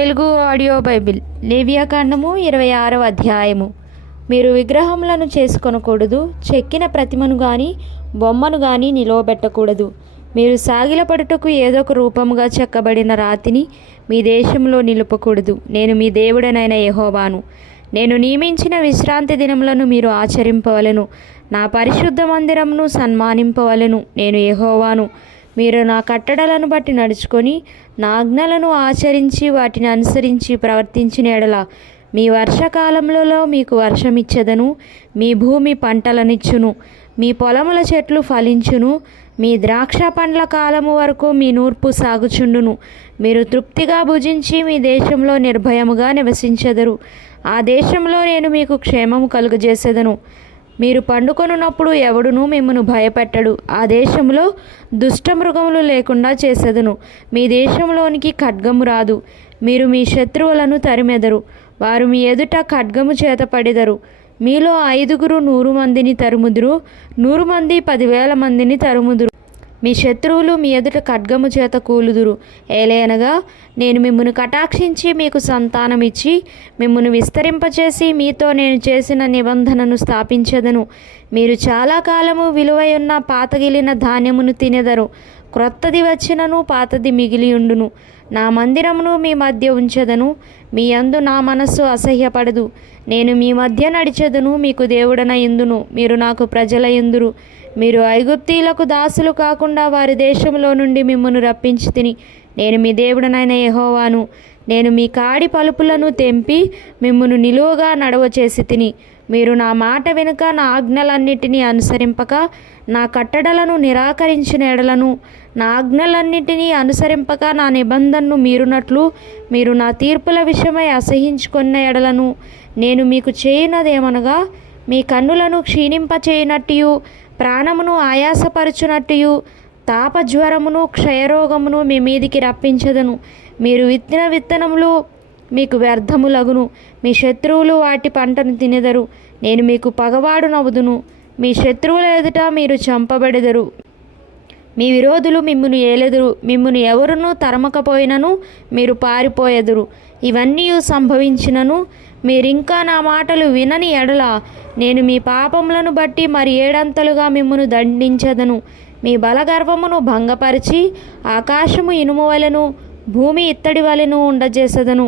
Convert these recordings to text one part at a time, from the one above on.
Telugu audio Bible లేవియాకాండము 26వ అధ్యాయము. మీరు విగ్రహములను చేసుకొనకూడదు, చెక్కిన ప్రతిమను గాని బొమ్మను గాని నిలవబెట్టకూడదు. మీరు సాగిలపడుటకు ఏదొక రూపముగా చెక్కబడిన రాతిని మీ దేశంలో నిలుపకూడదు. నేను మీ దేవుడనైన యెహోవాను. నేను నియమించిన విశ్రాంతి దినములను మీరు ఆచరింపవలెను. నా పరిశుద్ధ మందిరమును సన్మానింపవలెను. నేను యెహోవాను. మీరు నా కట్టడలను బట్టి నడుచుకొని నా ఆజ్ఞలను ఆచరించి వాటిని అనుసరించి ప్రవర్తించిన ఎడల మీ వర్షకాలంలో మీకు వర్షమిచ్చెదను. మీ భూమి పంటలనిచ్చును, మీ పొలముల చెట్లు ఫలించును, మీ ద్రాక్ష పండ్ల కాలము వరకు మీ నూర్పు సాగుచుండును. మీరు తృప్తిగా భుజించి మీ దేశంలో నిర్భయముగా నివసించెదరు. ఆ దేశంలో నేను మీకు క్షేమము కలుగజేసేదను. మీరు పండుకొనున్నప్పుడు ఎవడునూ మిమ్మను భయపెట్టడు. ఆ దేశంలో దుష్టమృగములు లేకుండా చేసేదను. మీ దేశంలోనికి ఖడ్గము రాదు. మీరు మీ శత్రువులను తరిమెదరు. వారు మీ ఎదుట ఖడ్గము చేత పడెదరు. మీలో 5 100 మందిని తరుముదురు, 100 మంది 10,000 మందిని తరుముదురు. మీ శత్రువులు మీ ఎదుట ఖడ్గము చేత కూలుదురు. ఏలయనగా నేను మిమ్మును కటాక్షించి మీకు సంతానమిచ్చి మిమ్మును విస్తరింపచేసి మీతో నేను చేసిన నిబంధనను స్థాపించెదను. మీరు చాలా కాలము విలువయున్న పాతగిలిన ధాన్యమును తినెదరు. క్రొత్తది వచ్చినను పాతది మిగిలియుండును. నా మందిరమును మీ మధ్య ఉంచెదను. మీ యందు నా మనస్సు అసహ్యపడదు. నేను మీ మధ్య నడిచెదను. మీకు దేవుడనయుందును. మీరు నాకు ప్రజలయుందురు. మీరు ఐగుప్తీయులకు దాసులు కాకుండా వారి దేశంలో నుండి మిమ్మును రప్పించి తిని నేను మీ దేవుడనైన యెహోవాను. నేను మీ కాడి పలుపులను తెంపి మిమ్మును నిలువుగా నడవ చేసి తిని మీరు నా మాట వెనుక నా ఆజ్ఞలన్నిటినీ అనుసరింపక నా కట్టడలను నిరాకరించిన ఎడలను నా ఆజ్ఞలన్నిటినీ అనుసరింపక నా నిబంధనను మీరునట్లు మీరు నా తీర్పుల విషయమై అసహించుకున్న ఎడలను నేను మీకు చేయనదేమనగా మీ కన్నులను క్షీణింపచేయనట్టు ప్రాణమును ఆయాసపరచునట్టు తాపజ్వరమును క్షయరోగమును మీ మీదికి రప్పించదను. మీరు విత్తిన విత్తనములు మీకు వ్యర్థములగును. మీ శత్రువులు వాటి పంటను తినెదరు. నేను మీకు పగవాడునవుదును. మీ శత్రువుల ఎదుట మీరు చంపబడెదరు. మీ విరోధులు మిమ్మును ఏలెదురు. మిమ్మును ఎవరునూ తరమకపోయినను మీరు పారిపోయెదురు. ఇవన్నీ సంభవించినను మీరింకా నా మాటలు వినని ఎడల నేను మీ పాపములను బట్టి మరి 7 మిమ్మును దండించెదను. మీ బలగర్వమును భంగపరిచి ఆకాశము ఇనుము వలెను భూమి ఇత్తడి వలెను ఉండజేసెదను.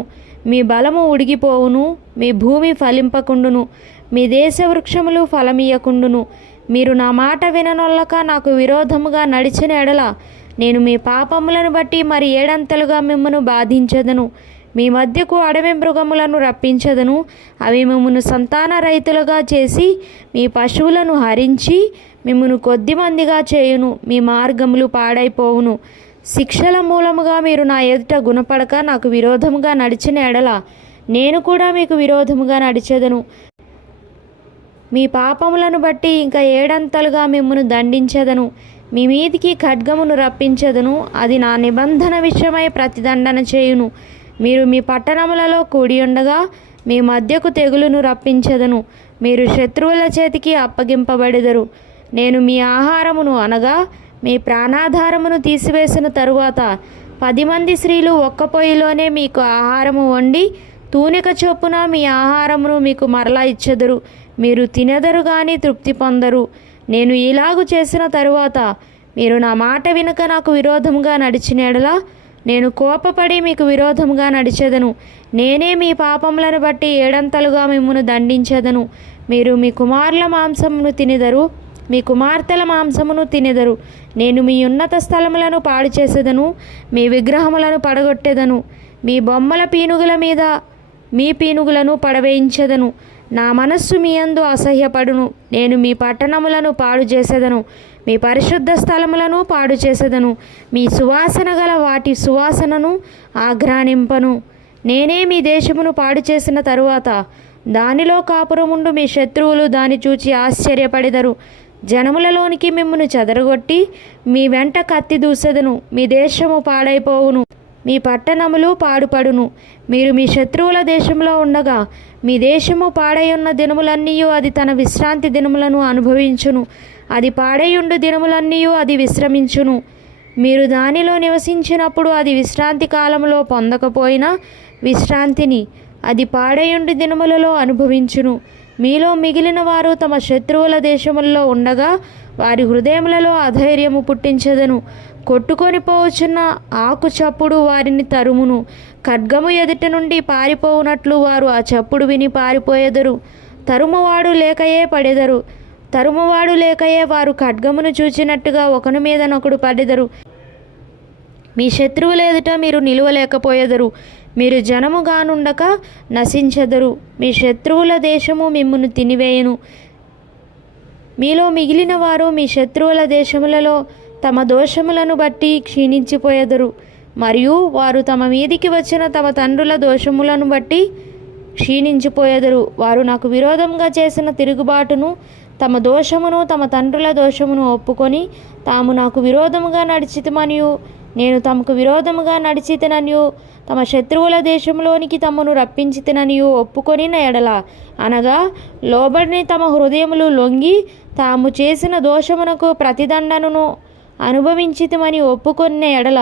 మీ బలము ఉడిగిపోవును. మీ భూమి ఫలింపకుండును. మీ దేశ వృక్షములు ఫలమియకుండును. మీరు నా మాట విననొల్లక నాకు విరోధముగా నడిచిన ఎడల నేను మీ పాపములను బట్టి మరి 7 మిమ్మును బాధించెదను. మీ మధ్యకు అడవి మృగములను రప్పించెదను. అవి మిమ్మును సంతాన రైతులుగా చేసి మీ పశువులను హరించి మిమ్మును కొద్దిమందిగా చేయును. మీ మార్గములు పాడైపోవును. శిక్షల మూలముగా మీరు నా ఎదుట గుణపడక నాకు విరోధముగా నడిచిన ఎడల నేను కూడా మీకు విరోధముగా నడిచెదను. మీ పాపములను బట్టి ఇంకా 7 మిమ్మును దండించెదను. మీ మీదికి ఖడ్గమును రప్పించెదను. అది నా నిబంధన విషయమై ప్రతిదండన చేయును. మీరు మీ పట్టణములలో కూడి ఉండగా మీ మధ్యకు తెగులును రప్పించెదను. మీరు శత్రువుల చేతికి అప్పగింపబడెదరు. నేను మీ ఆహారమును అనగా మీ ప్రాణాధారమును తీసివేసిన తరువాత 10 మంది స్త్రీలు ఒక్క పొయ్యిలోనే మీకు ఆహారము వండి తూనిక చొప్పున మీ ఆహారమును మీకు మరలా ఇచ్చెదరు. మీరు తినెదరు గాని తృప్తి పొందరు. నేను ఇలాగు చేసిన తరువాత మీరు నా మాట వినక నాకు విరోధముగా నడిచిన ఎడల నేను కోపపడి మీకు విరోధముగా నడిచెదను. నేనే మీ పాపములను బట్టి 7 మిమ్మును దండించెదను. మీరు మీ కుమారుల మాంసమును తినెదరు, మీ కుమార్తెల మాంసమును తినెదరు. నేను మీ ఉన్నత స్థలములను పాడు చేసేదను. మీ విగ్రహములను పడగొట్టెదను. మీ బొమ్మల పీనుగుల మీద మీ పీనుగులను పడవేయించెదను. నా మనస్సు మీ యందు అసహ్యపడును. నేను మీ పట్టణములను పాడు చేసేదను. మీ పరిశుద్ధ స్థలములను పాడు చేసేదను. మీ సువాసన గల వాటి సువాసనను ఆఘ్రాణింపను. నేనే మీ దేశమును పాడు చేసిన తరువాత దానిలో కాపురముండు మీ శత్రువులు దాన్ని చూచి ఆశ్చర్యపడెదరు. జనములలోనికి మిమ్మును చెదరగొట్టి మీ వెంట కత్తి దూసెదను. మీ దేశము పాడైపోవును. మీ పట్టణములు పాడుపడును. మీరు మీ శత్రువుల దేశంలో ఉండగా మీ దేశము పాడైయున్న దినములన్నీ అది తన విశ్రాంతి దినములను అనుభవించును. అది పాడైయుండు దినములన్నీ అది విశ్రమించును. మీరు దానిలో నివసించినప్పుడు అది విశ్రాంతి కాలంలో పొందకపోయినా విశ్రాంతిని అది పాడయుండి దినములలో అనుభవించును. మీలో మిగిలిన వారు తమ శత్రువుల దేశములలో ఉండగా వారి హృదయములలో అధైర్యము పుట్టించదను. కొట్టుకొని పోవచ్చున్న ఆకు చప్పుడు వారిని తరుమును. ఖడ్గము ఎదుట నుండి పారిపోవునట్లు వారు ఆ చప్పుడు విని పారిపోయెదరు. తరుమువాడు లేకయే పడెదరు. తరుమువాడు లేకయే వారు ఖడ్గమును చూచినట్టుగా ఒకని మీదనొకడు పడెదరు. మీ శత్రువుల ఎదుట మీరు నిలువలేకపోయెదరు. మీరు జనముగానుండక నశించెదరు. మీ శత్రువుల దేశము మిమ్మును తినివేయును. మీలో మిగిలిన వారు మీ శత్రువుల దేశములలో తమ దోషములను బట్టి క్షీణించిపోయెదరు. మరియు వారు తమ మీదికి వచ్చిన తమ తండ్రుల దోషములను బట్టి క్షీణించిపోయెదరు. వారు నాకు విరోధంగా చేసిన తిరుగుబాటును, తమ దోషమును, తమ తండ్రుల దోషమును ఒప్పుకొని తాము నాకు విరోధముగా నడిచితమనియు నేను తమకు విరోధముగా నడిచితననియు తమ శత్రువుల దేశంలోనికి తమను రప్పించితననియు ఒప్పుకొని ఎడల, అనగా లోబడిని తమ హృదయములు లొంగి తాము చేసిన దోషమునకు ప్రతిదండనను అనుభవించితమని ఒప్పుకొన్న ఎడల,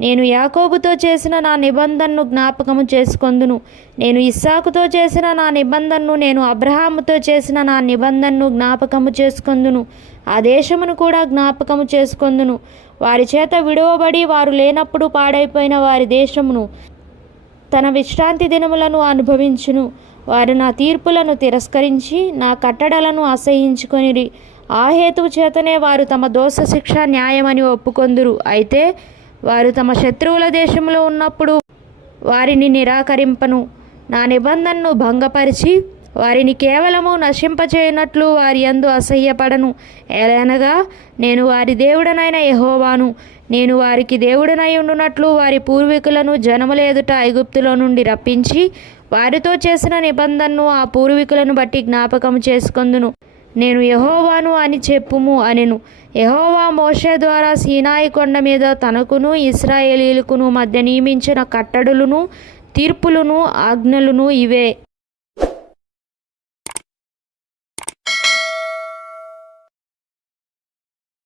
నేను యాకోబుతో చేసిన నా నిబంధనను జ్ఞాపకము చేసుకొందును. నేను ఇస్సాకుతో చేసిన నా నిబంధనను, నేను అబ్రహాముతో చేసిన నా నిబంధనను జ్ఞాపకము చేసుకొందును. ఆ దేశమును కూడా జ్ఞాపకము చేసుకొందును. వారి చేత విడువబడి వారు లేనప్పుడు పాడైపోయిన వారి దేశమును తన విశ్రాంతి దినములను అనుభవించును. వారు నా తీర్పులను తిరస్కరించి నా కట్టడలను అసహ్యించుకొనిరి. ఆ హేతువు చేతనే వారు తమ దోష శిక్ష న్యాయమని ఒప్పుకొందురు. అయితే వారు తమ శత్రువుల దేశంలో ఉన్నప్పుడు వారిని నిరాకరింపను. నా నిబంధనను భంగపరిచి వారిని కేవలము నశింపచేయునట్లు వారి యందు అసహ్యపడను. ఎలనగా నేను వారి దేవుడనైన యెహోవాను. నేను వారికి దేవుడనై ఉండునట్లు వారి పూర్వీకులను జనముల ఎదుట ఐగుప్తులో నుండి రప్పించి వారితో చేసిన నిబంధనను ఆ పూర్వీకులను బట్టి జ్ఞాపకం చేసుకొందును. నేను యెహోవాను అని చెప్పుము అనెను. యెహోవా మోషే ద్వారా సీనాయి కొండ మీద తనకును ఇశ్రాయేలీయులకును మధ్య నియమించిన కట్టడలను, తీర్పులను, ఆజ్ఞలను ఇవే.